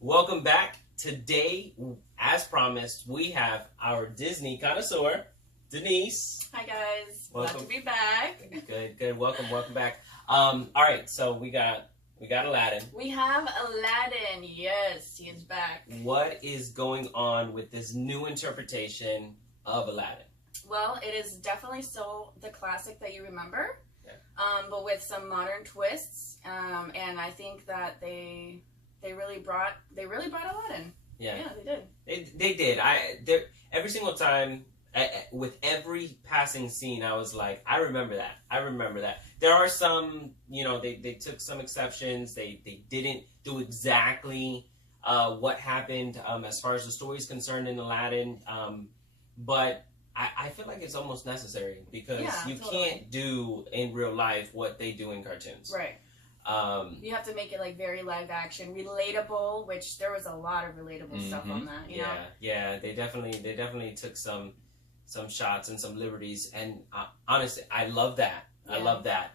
Welcome back. Today, as promised, we have our Disney Connoisseur, Denise. Hi guys, Welcome. glad to be back. Good. Welcome back. All right, so we got Aladdin. We have Aladdin. Yes, he is back. What is going on with this new interpretation of Aladdin? Well, it is definitely still the classic that you remember, Yeah. but with some modern twists. And I think that they really brought Aladdin. Yeah, they did. They did. Every single time, with every passing scene, I was like, I remember that. There are some, they took some exceptions. They didn't do exactly what happened as far as the story is concerned in Aladdin. But I feel like it's almost necessary because you can't do in real life what they do in cartoons. Right. You have to make it like very live action, relatable, which there was a lot of relatable stuff on that. You know? Yeah. They definitely took some shots and some liberties, and honestly, I love that. Yeah. I love that.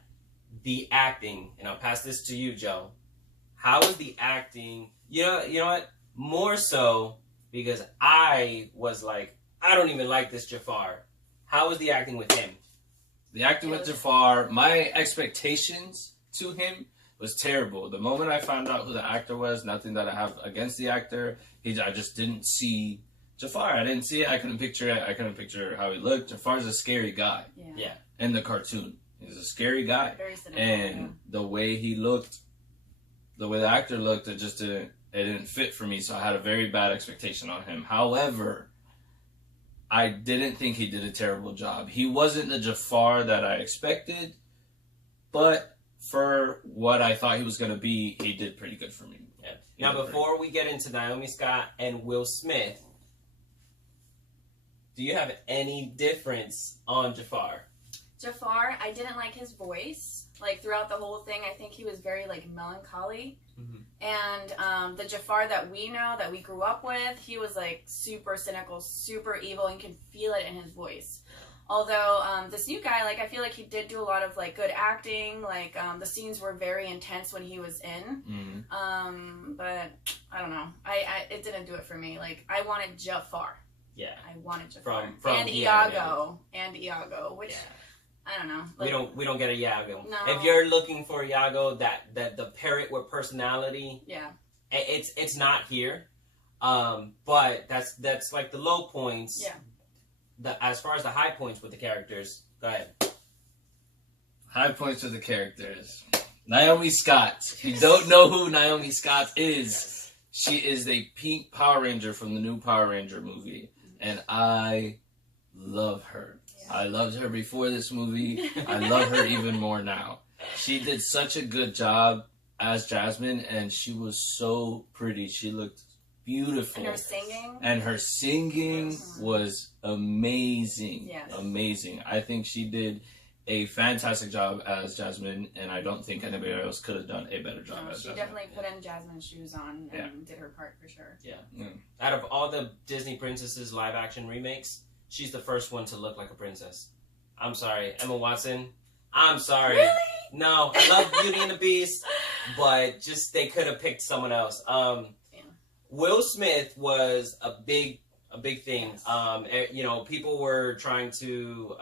The acting, and I'll pass this to you, Joe. How is the acting? You know what? More so because I was like, I don't even like this Jafar. How was the acting with him? The acting with Jafar, my expectations to him was terrible. The moment I found out who the actor was, nothing that I have against the actor, I just didn't see Jafar. I didn't see it. I couldn't picture it. I couldn't picture how he looked. Jafar's a scary guy. Yeah. In the cartoon, he's a scary guy. Very cynical, and the way he looked, the way the actor looked, it didn't fit for me. So I had a very bad expectation on him. However, I didn't think he did a terrible job. He wasn't the Jafar that I expected, but for what I thought he was going to be, he did pretty good for me. Yeah. Now, before we get into Naomi Scott and Will Smith, do you have any difference on Jafar? Jafar, I didn't like his voice. Like throughout the whole thing, I think he was very like melancholy. Mm-hmm. And the Jafar that we know, that we grew up with, he was like super cynical, super evil, and you can feel it in his voice. Although this new guy, like I feel like he did do a lot of like good acting. Like the scenes were very intense when he was in. Mm-hmm. But I don't know. It didn't do it for me. Like I wanted Jafar. Yeah. I wanted Jafar. From and the Iago. And Iago, which I don't know. Like, we don't get a Iago. No. If you're looking for Iago, that the parrot with personality, it's not here. But that's like the low points. Yeah. As far as the high points with the characters, go ahead. High points with the characters. Naomi Scott. If you don't know who Naomi Scott is, she is the pink Power Ranger from the new Power Ranger movie. And I love her. Yeah. I loved her before this movie. I love her even more now. She did such a good job as Jasmine, and she was so pretty. She looked beautiful. And her singing was amazing. Yes. Amazing. I think she did a fantastic job as Jasmine, and I don't think anybody else could have done a better job as she Jasmine. definitely put in Jasmine's shoes on and did her part for sure. Yeah. Out of all the Disney princesses live action remakes, she's the first one to look like a princess. I'm sorry, Emma Watson. I'm sorry. Really? No, I love Beauty and the Beast, but just they could have picked someone else. Will Smith was a big thing. Yes. People were trying to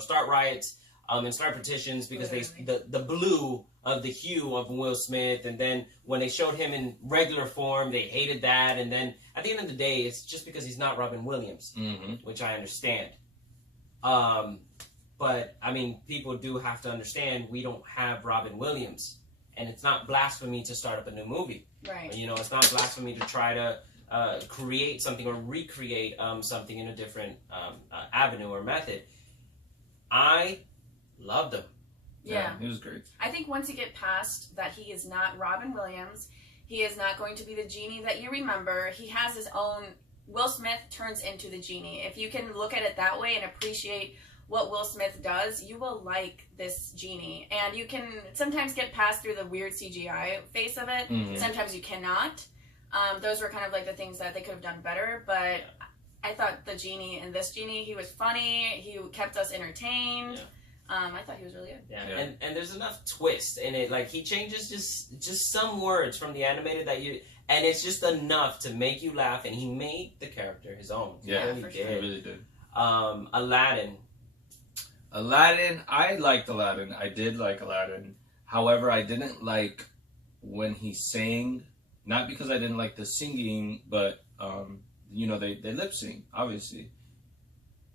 start riots and start petitions because the blue of the hue of Will Smith, and then when they showed him in regular form, they hated that, and then at the end of the day, it's just because he's not Robin Williams, which I understand. But I mean, people do have to understand we don't have Robin Williams, and it's not blasphemy to start up a new movie. Right. It's not blasphemy to try to create something or recreate something in a different avenue or method. I loved him. Yeah. He was great. I think once you get past that he is not Robin Williams, he is not going to be the genie that you remember. He has his own... Will Smith turns into the genie. If you can look at it that way and appreciate what Will Smith does, you will like this genie. And you can sometimes get past through the weird CGI face of it. Sometimes you cannot. Those were kind of like the things that they could have done better. But I thought the genie and this genie, he was funny. He kept us entertained. I thought he was really good. And there's enough twist in it. Like he changes just some words from the animated that And it's just enough to make you laugh, and he made the character his own. Yeah, for he really did. Aladdin. I liked Aladdin. I did like Aladdin. However, I didn't like when he sang. Not because I didn't like the singing, but they lip sync, obviously.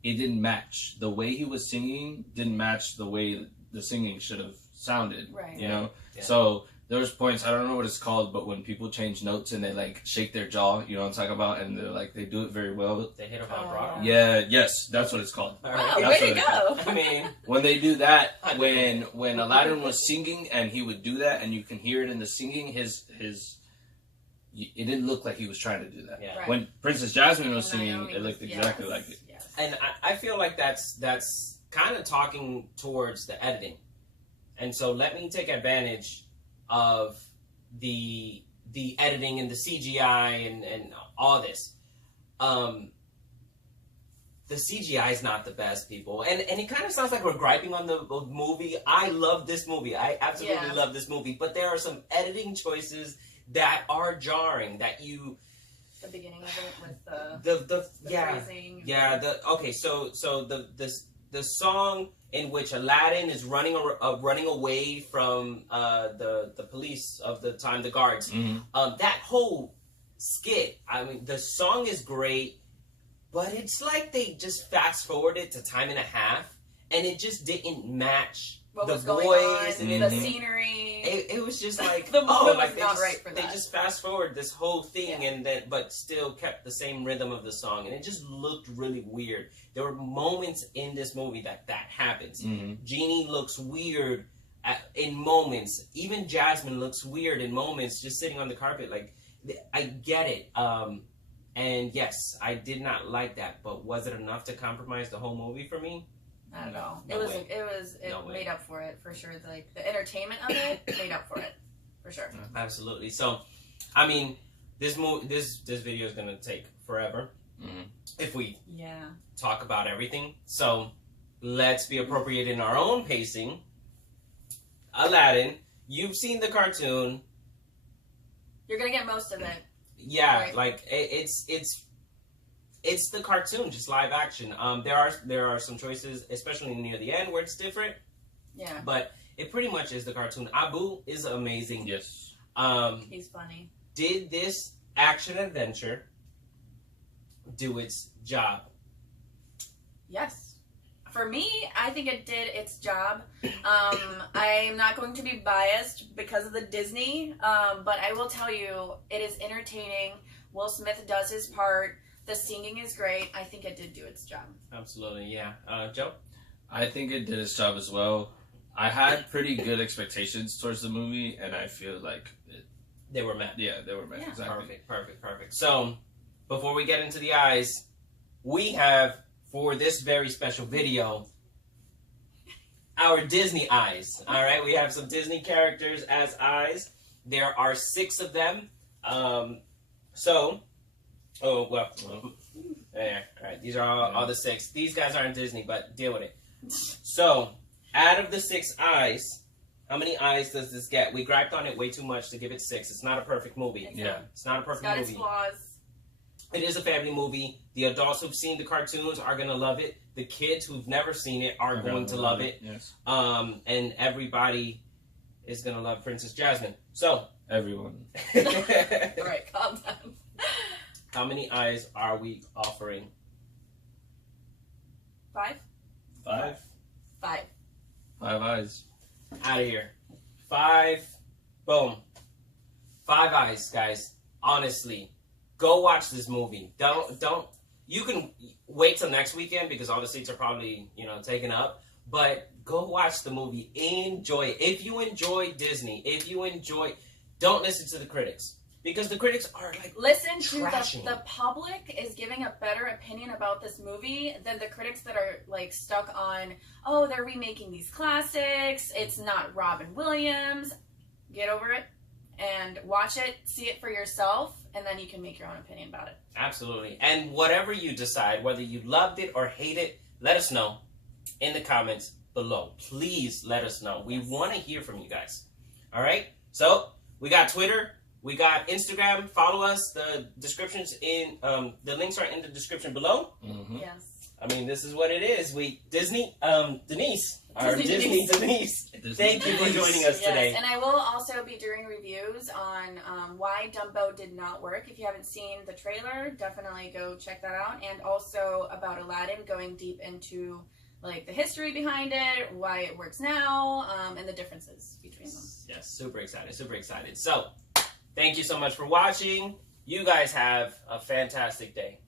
It didn't match. The way he was singing didn't match the way the singing should have sounded. Right. Yeah. Yeah. So there was points, I don't know what it's called, but when people change notes and they like shake their jaw, you know what I'm talking about, and they're like, they do it very well. They hit him on Broadway. Yeah, yes, that's what it's called. All Wow, right. That's way to what go. I mean, When they do that, I when Aladdin was singing and he would do that, and you can hear it in the singing, it didn't look like he was trying to do that. yeah. Right. When Princess Jasmine was And singing, Naomi it looked was- exactly yes, like it. Yes. And I feel like that's kind of talking towards the editing. And so let me take advantage of the editing and the CGI and all this. The CGI is not the best, people. And it kind of sounds like we're griping on the movie. I love this movie. I absolutely love this movie. But there are some editing choices that are jarring, that you... The beginning of it with The phrasing. So the song in which Aladdin is running away from the police of the time, the guards. Mm-hmm. That whole skit. I mean, the song is great, but it's like they just fast forwarded to time and a half, and it just didn't match What the was going boys on, and the then scenery. It was just like The moment like was they not just, right for they that. just fast forward this whole thing Yeah. and then but still kept the same rhythm of the song, and it just looked really weird. There were moments in this movie that happens. Mm-hmm. Genie looks weird in moments. Even Jasmine looks weird in moments, just sitting on the carpet. Like, I get it. And yes, I did not like that, but was it enough to compromise the whole movie for me? Not at all. No way. It No way. made up for it for sure. Like the entertainment of it made up for it for sure. Absolutely. So, I mean, this video is gonna take forever if we talk about everything. So, let's be appropriate in our own pacing. Aladdin, you've seen the cartoon. You're gonna get most of it. Yeah, Right. like it's the cartoon, just live action. There are some choices, especially near the end, where it's different. Yeah. But it pretty much is the cartoon. Abu is amazing. Yes. He's funny. Did this action adventure do its job? Yes. For me, I think it did its job. I'm not going to be biased because of the Disney, but I will tell you, it is entertaining. Will Smith does his part. The singing is great. I think it did do its job. Absolutely, yeah. Joe? I think it did its job as well. I had pretty good expectations towards the movie, and I feel like They were met. they were met. Yeah. Exactly. Perfect. So, before we get into the eyes, we have, for this very special video, our Disney eyes. All right, we have some Disney characters as eyes. There are 6 of them. There. All right, these are all the 6. These guys aren't Disney, but deal with it. So, out of the 6 eyes, how many eyes does this get? We griped on it way too much to give it 6. It's not a perfect movie. Yeah. It's not a It's perfect got movie. its flaws. It is a family movie. The adults who've seen the cartoons are going to love it. The kids who've never seen it are going to love it. Yes. And everybody is going to love Princess Jasmine. So, Everyone. All right, calm down. how many eyes are we offering? 5? 5. 5. 5 eyes. Out of here. 5. Boom. 5 eyes, guys. Honestly, go watch this movie. Don't. You can wait till next weekend because all the seats are probably taken up. But go watch the movie. Enjoy it. If you enjoy Disney, don't listen to the critics because the critics are like Listen to trashing. the public is giving a better opinion about this movie than the critics that are like stuck on, oh, they're remaking these classics. It's not Robin Williams. Get over it and watch it, see it for yourself, and then you can make your own opinion about it. Absolutely. And whatever you decide, whether you loved it or hate it, let us know in the comments below. Please let us know. We want to hear from you guys. All right? So, we got Twitter We got Instagram. Follow us. The descriptions in the links are in the description below. Mm-hmm. Yes. I mean, this is what it is. Denise, our Disney Denise. Thank you for joining us today. And I will also be doing reviews on why Dumbo did not work. If you haven't seen the trailer, definitely go check that out. And also about Aladdin, going deep into like the history behind it, why it works now, and the differences between them. Yes, super excited, super excited. So, thank you so much for watching. You guys have a fantastic day.